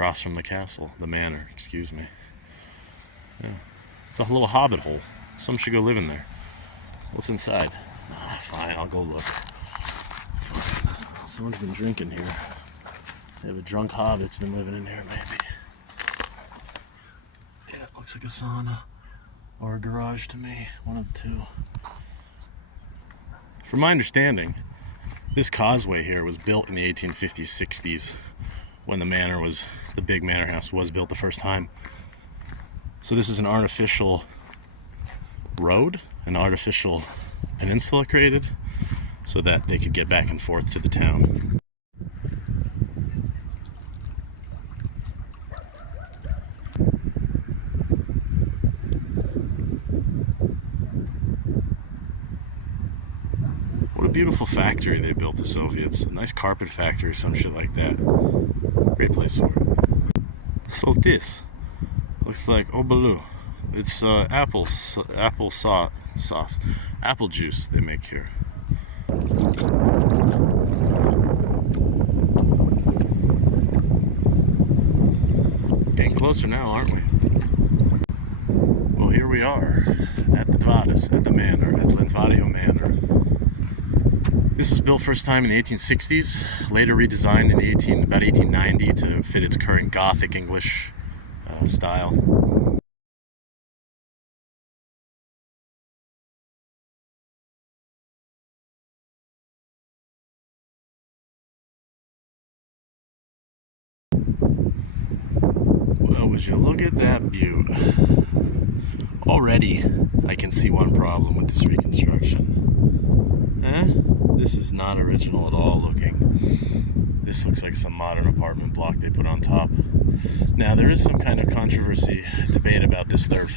across from the castle, the manor, excuse me. Yeah. It's a little hobbit hole. Some should go live in there. What's inside? Fine, I'll go look. Someone's been drinking here. They have a drunk hobbit's been living in here, maybe. Yeah, it looks like a sauna or a garage to me, one of the two. From my understanding, this causeway here was built in the 1850s, 60s, when the big manor house was built the first time. So this is an artificial road, an artificial peninsula created so that they could get back and forth to the town. What a beautiful factory they built, the Soviets. A nice carpet factory, some shit like that. Great place for it. So this looks like obaloo. It's apple sauce, apple juice they make here. Getting closer now, aren't we? Well, here we are at Lentvaris, at the manor, at Lentvaris Manor. This was built first time in the 1860s, later redesigned in about 1890 to fit its current Gothic English style. Well, would you look at that beaut. Already, I can see one problem with this reconstruction. This is not original at all looking. This looks like some modern apartment block they put on top. Now, there is some kind of controversy, debate about this third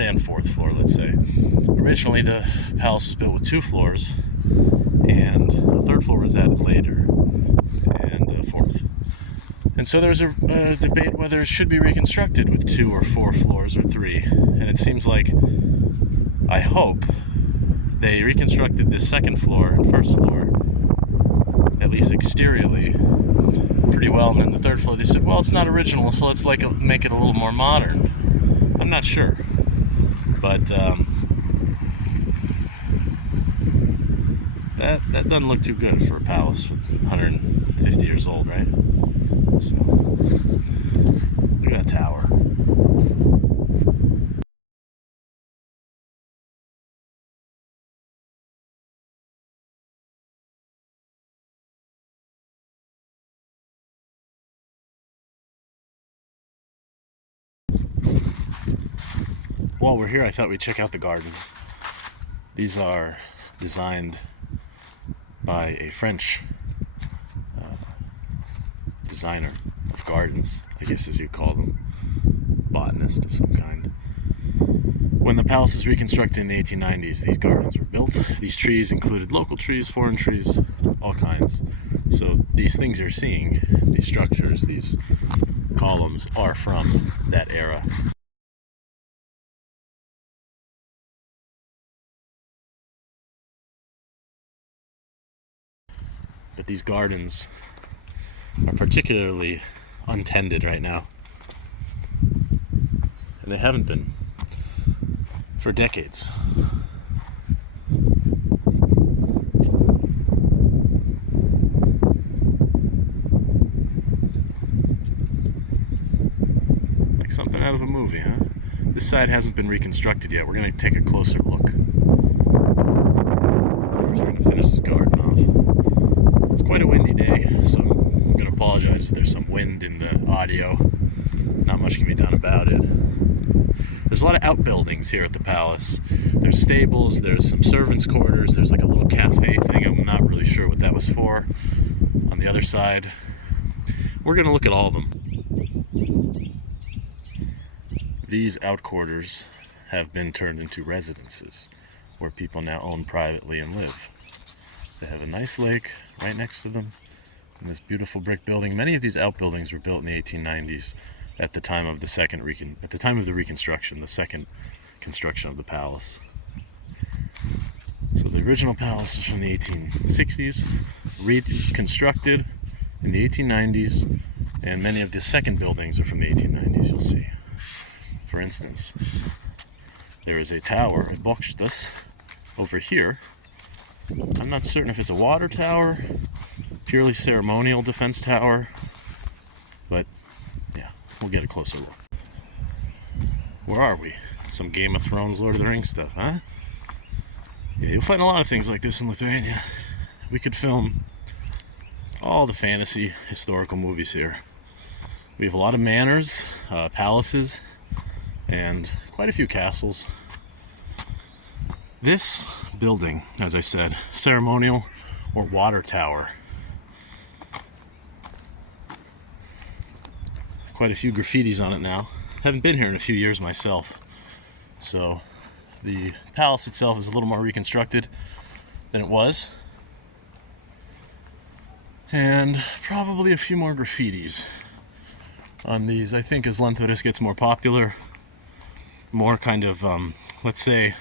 and fourth floor, let's say. Originally, the palace was built with 2 floors, and the 3rd floor was added later, and the 4th. And so there's a debate whether it should be reconstructed with 2 or 4 floors or 3. And it seems like, I hope, they reconstructed this 2nd floor and 1st floor, at least exteriorly, pretty well. And then the 3rd floor, they said, well, it's not original, so let's make it a little more modern. I'm not sure. But that doesn't look too good for a palace with 150 years old, right? So, look at that tower. While we're here, I thought we'd check out the gardens. These are designed by a French designer of gardens, I guess as you'd call them, botanist of some kind. When the palace was reconstructed in the 1890s, these gardens were built. These trees included local trees, foreign trees, all kinds. So these things you're seeing, these structures, these columns, are from that era. But these gardens are particularly untended right now. And they haven't been for decades. Like something out of a movie, huh? This side hasn't been reconstructed yet. We're going to take a closer look. First, we're going to finish this garden off. It's quite a windy day, so I'm going to apologize if there's some wind in the audio. Not much can be done about it. There's a lot of outbuildings here at the palace. There's stables, there's some servants' quarters, there's like a little cafe thing. I'm not really sure what that was for. On the other side, we're going to look at all of them. These outquarters have been turned into residences where people now own privately and live. They have a nice lake right next to them and this beautiful brick building. Many of these outbuildings were built in the 1890s at the time of the reconstruction, the second construction of the palace. So the original palace is from the 1860s, reconstructed in the 1890s, And many of the second buildings are from the 1890s, you'll see. For instance, there is a tower, a bokštas, over here. I'm not certain if it's a water tower, purely ceremonial defense tower, but yeah, we'll get a closer look. Where are we? Some Game of Thrones, Lord of the Rings stuff, huh? Yeah, you'll find a lot of things like this in Lithuania. We could film all the fantasy historical movies here. We have a lot of manors, palaces, and quite a few castles. This building, as I said, ceremonial or water tower. Quite a few graffitis on it now. Haven't been here in a few years myself, so the palace itself is a little more reconstructed than it was. And probably a few more graffitis on these. I think as Lentvaris gets more popular, more kind of, let's say,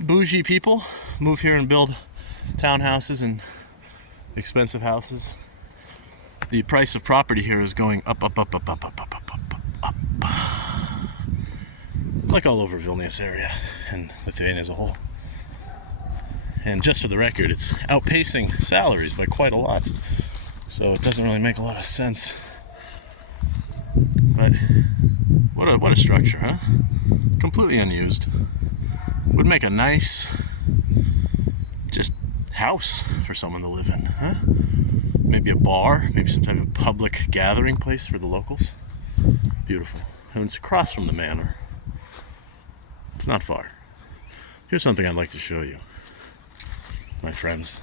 bougie people move here and build townhouses and expensive houses. The price of property here is going up, up, up, up, up, up, up, up, up, up. Like all over Vilnius area and Lithuania as a whole. And just for the record, it's outpacing salaries by quite a lot. So it doesn't really make a lot of sense. But what a structure, huh? Completely unused. Would make a nice just house for someone to live in, huh? Maybe a bar, maybe some type of public gathering place for the locals. Beautiful. And it's across from the manor. It's not far. Here's something I'd like to show you, my friends.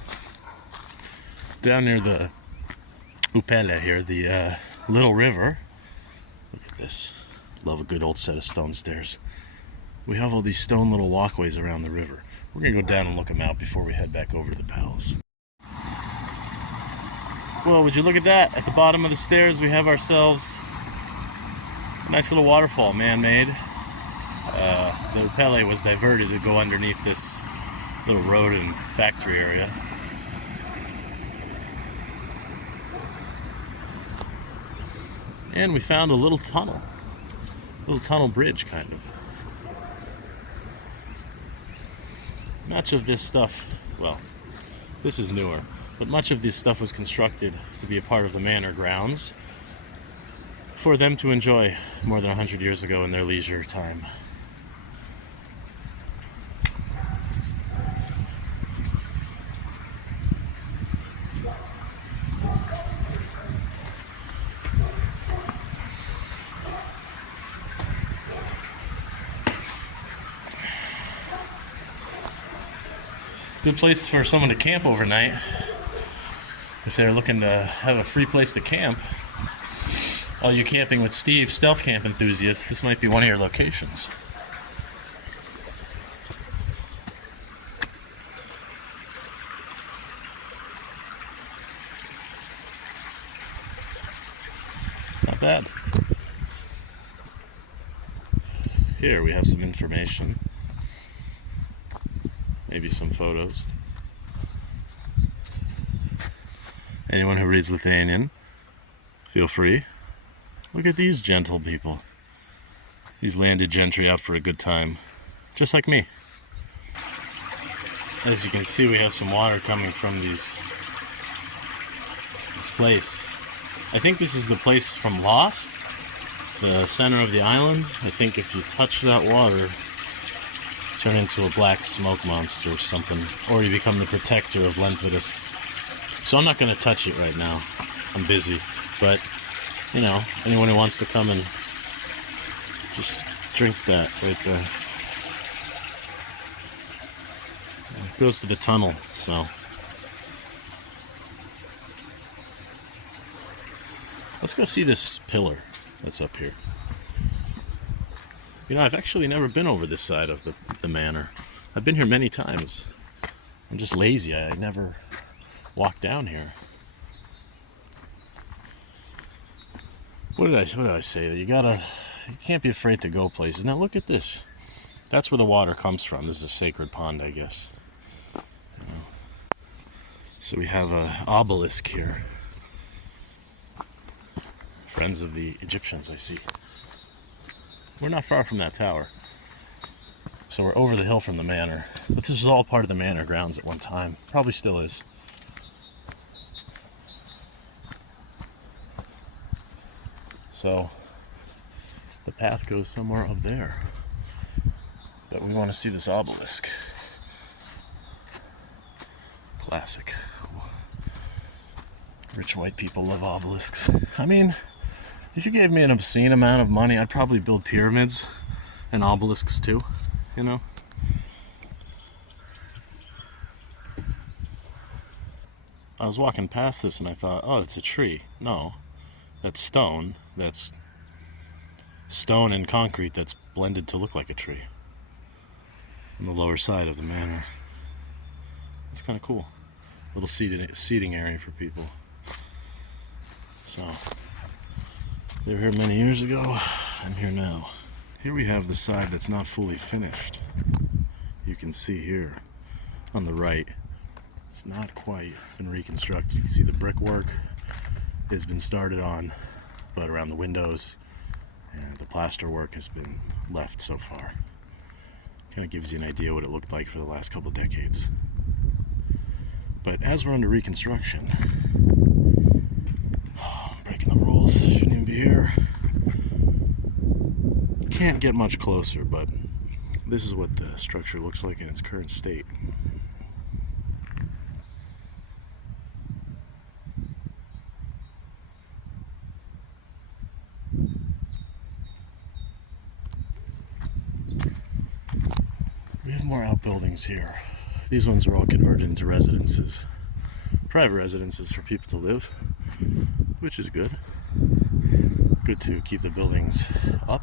Down near the Upele here, the little river. Look at this. Love a good old set of stone stairs. We have all these stone little walkways around the river. We're gonna go down and look them out before we head back over to the palace. Well, would you look at that? At the bottom of the stairs, we have ourselves a nice little waterfall, man-made. The Upele was diverted to go underneath this little road and factory area. And we found a little tunnel bridge, kind of. Much of this stuff, well, this is newer, but much of this stuff was constructed to be a part of the manor grounds for them to enjoy more than 100 years ago in their leisure time. Good place for someone to camp overnight. If they're looking to have a free place to camp, all you camping with Steve, stealth camp enthusiasts, this might be one of your locations. Not bad. Here we have some information. Maybe some photos. Anyone who reads Lithuanian, feel free. Look at these gentle people. These landed gentry out for a good time. Just like me. As you can see, we have some water coming from this place. I think this is the place from Lost, the center of the island. I think if you touch that water, turn into a black smoke monster or something, or you become the protector of Lentvaris. So I'm not going to touch it right now. I'm busy, but you know, anyone who wants to come and just drink that right there. It goes to the tunnel, so let's go see this pillar that's up here. You know, I've actually never been over this side of the manor. I've been here many times. I'm just lazy. I never walked down here. What did I say? That you can't be afraid to go places. Now look at this. That's where the water comes from. This is a sacred pond, I guess. You know. So we have an obelisk here. friends of the Egyptians, I see. We're not far from that tower. So we're over the hill from the manor. But this was all part of the manor grounds at one time. Probably still is. So the path goes somewhere up there. But we want to see this obelisk. Classic. Rich white people love obelisks. I mean, if you gave me an obscene amount of money, I'd probably build pyramids and obelisks too, you know? I was walking past this and I thought, oh, it's a tree. No, that's stone. That's stone and concrete that's blended to look like a tree on the lower side of the manor. It's kind of cool. Little seating area for people. So, they were here many years ago. I'm here now. Here we have the side that's not fully finished. You can see here on the right, it's not quite been reconstructed. You can see the brickwork has been started on, but around the windows and the plaster work has been left so far. Kind of gives you an idea what it looked like for the last couple of decades. But as we're under reconstruction, I'm breaking the rules, shouldn't even be here. Can't get much closer, but this is what the structure looks like in its current state. We have more outbuildings here. These ones are all converted into residences. Private residences for people to live, which is good. Good to keep the buildings up.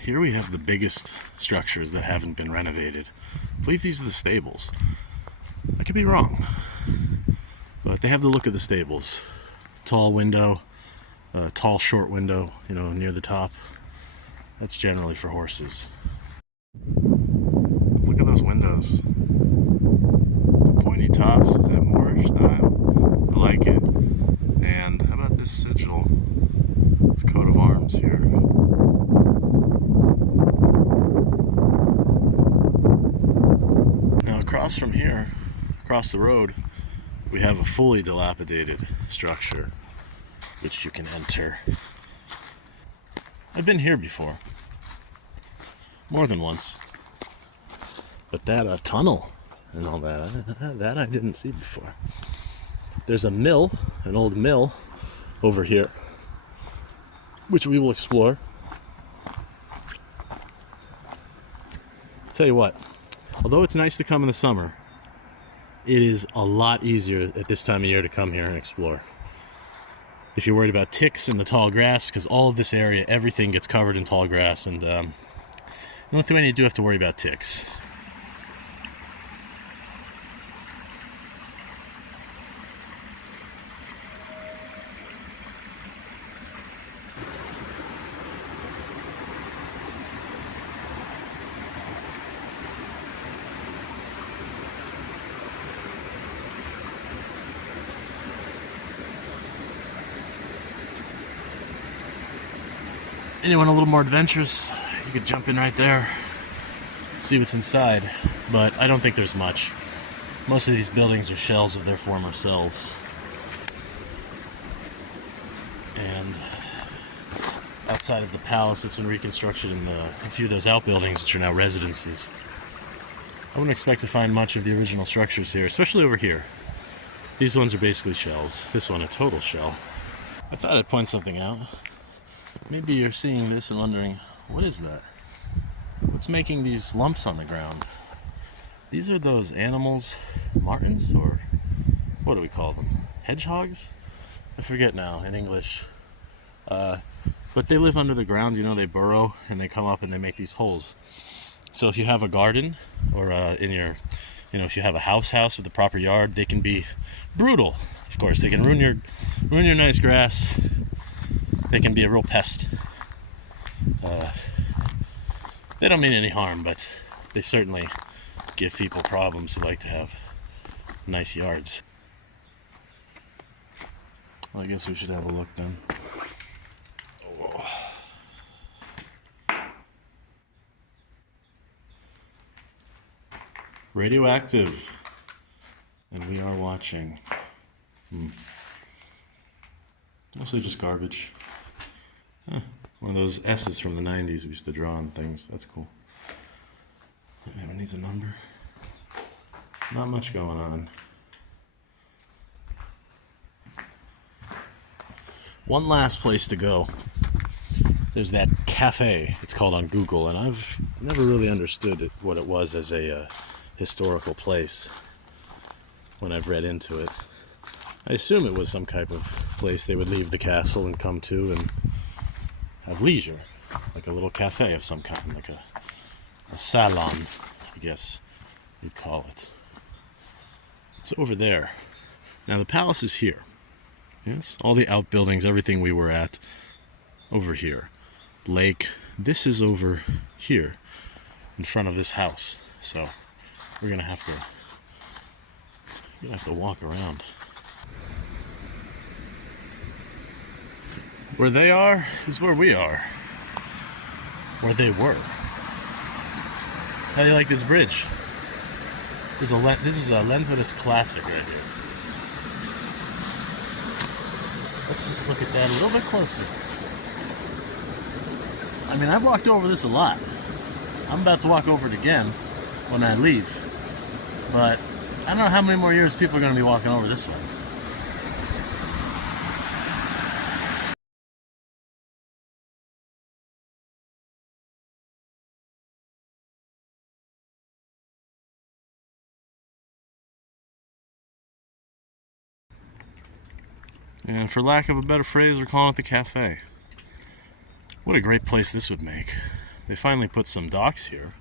Here we have the biggest structures that haven't been renovated. I believe these are the stables. I could be wrong, but they have the look of the stables. Tall window, tall short window, you know, near the top. That's generally for horses. Look at those windows. The pointy tops, is that Moorish style? I like it. And how about this sigil? This coat of arms here. Now across from here, across the road, we have a fully dilapidated structure which you can enter. I've been here before, more than once, but that tunnel and all that I didn't see before. There's a mill, an old mill over here, which we will explore. Tell you what, although it's nice to come in the summer, it is a lot easier at this time of year to come here and explore. If you're worried about ticks in the tall grass, because all of this area, everything gets covered in tall grass, and in Lithuania you do have to worry about ticks. Anyone a little more adventurous, you could jump in right there, see what's inside, but I don't think there's much. Most of these buildings are shells of their former selves. And outside of the palace that's been reconstructed and a few of those outbuildings, which are now residences, I wouldn't expect to find much of the original structures here, especially over here. These ones are basically shells. This one a total shell. I thought I'd point something out. Maybe you're seeing this and wondering, what is that? What's making these lumps on the ground? These are those animals, martins, or what do we call them? Hedgehogs? I forget now in English. But they live under the ground, you know, they burrow and they come up and they make these holes. So if you have a garden or in your You know, if you have a house with a proper yard, they can be brutal. Of course, they can ruin your nice grass. They can be a real pest. They don't mean any harm, but they certainly give people problems who like to have nice yards. Well, I guess we should have a look then. Oh. Radioactive. And we are watching. Mostly just garbage. One of those S's from the 90s we used to draw on things. That's cool. Anyone needs a number? Not much going on. One last place to go. There's that cafe. It's called on Google, and I've never really understood what it was as a historical place when I've read into it. I assume it was some type of place they would leave the castle and come to and have leisure, like a little cafe of some kind, like a salon, I guess you'd call it. It's over there. Now the palace is here. Yes, all the outbuildings, everything we were at, over here. Lake, this is over here, in front of this house. So we're gonna have to walk around. Where they are is where we are. Where they were. How do you like this bridge? This is a Lentvaris classic right here. Let's just look at that a little bit closer. I mean, I've walked over this a lot. I'm about to walk over it again when I leave. But I don't know how many more years people are going to be walking over this one. And for lack of a better phrase, we're calling it the cafe. What a great place this would make. They finally put some docks here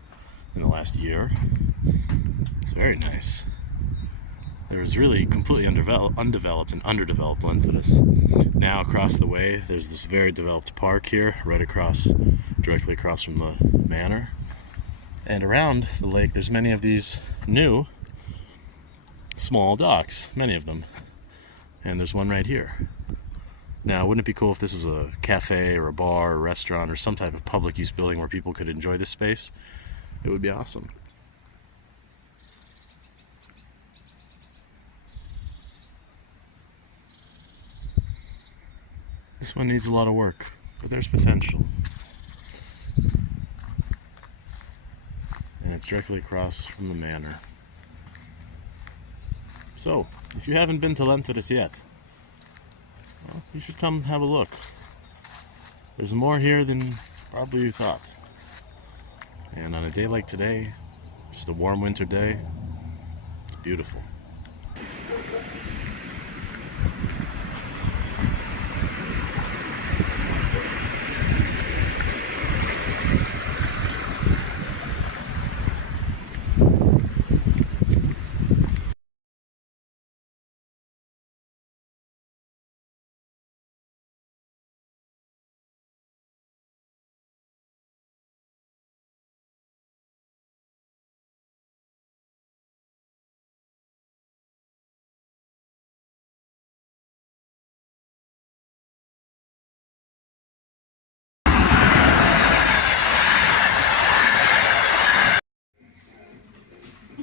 in the last year. It's very nice. There was really completely undeveloped and underdeveloped Lentvaris. Now across the way, there's this very developed park here, right across, directly across from the manor. And around the lake, there's many of these new small docks, many of them. And there's one right here. Now, wouldn't it be cool if this was a cafe or a bar or a restaurant or some type of public use building where people could enjoy this space? It would be awesome. This one needs a lot of work, but there's potential. And it's directly across from the manor. So, if you haven't been to Lentvaris yet, well, you should come have a look. There's more here than probably you thought. And on a day like today, just a warm winter day, it's beautiful.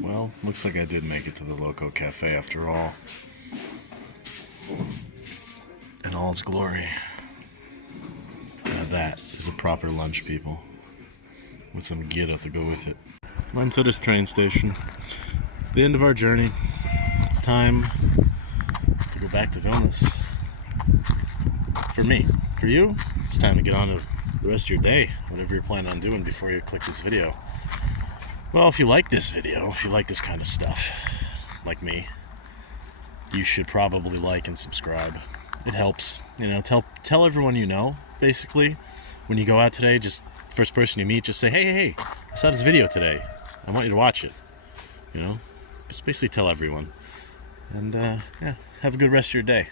Well, looks like I did make it to the Loco Cafe after all. In all its glory. Now that is a proper lunch, people. With some gyro to go with it. Lentvaris train station. The end of our journey. It's time to go back to Vilnius. For me. For you, it's time to get on to the rest of your day. Whatever you're planning on doing before you click this video. Well, if you like this video, if you like this kind of stuff, like me, you should probably like and subscribe. It helps. You know, tell everyone you know, basically. When you go out today, just first person you meet, just say, hey, I saw this video today. I want you to watch it. You know? Just basically tell everyone. And yeah, have a good rest of your day.